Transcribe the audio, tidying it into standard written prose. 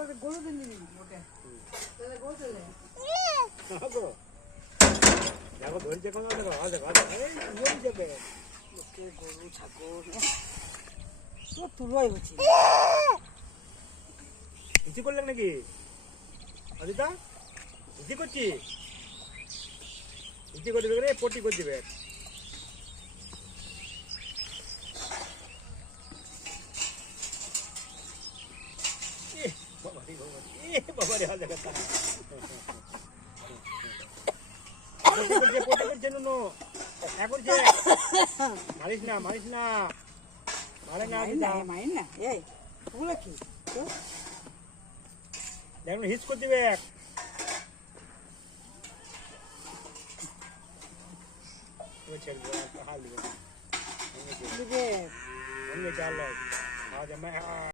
গরু দিন ওকে তাহলে গরু চলে দেখো ধরছে কোন দেখো এই ওই যাবে লোকে গরু ছাগল তো তুলোই হচ্ছে ইতি করলেন নাকি অদিতা ইতি করছি ইতি করে দিবে রে পটি করে দিবে বাবা রে হাজার কথা পটি করছে নুনো এখন যে মারিস না মারে না মাইন না এই ওগুলো কি তো দেখুন হিচ করে দিবে হাল দিবে দিবে চাল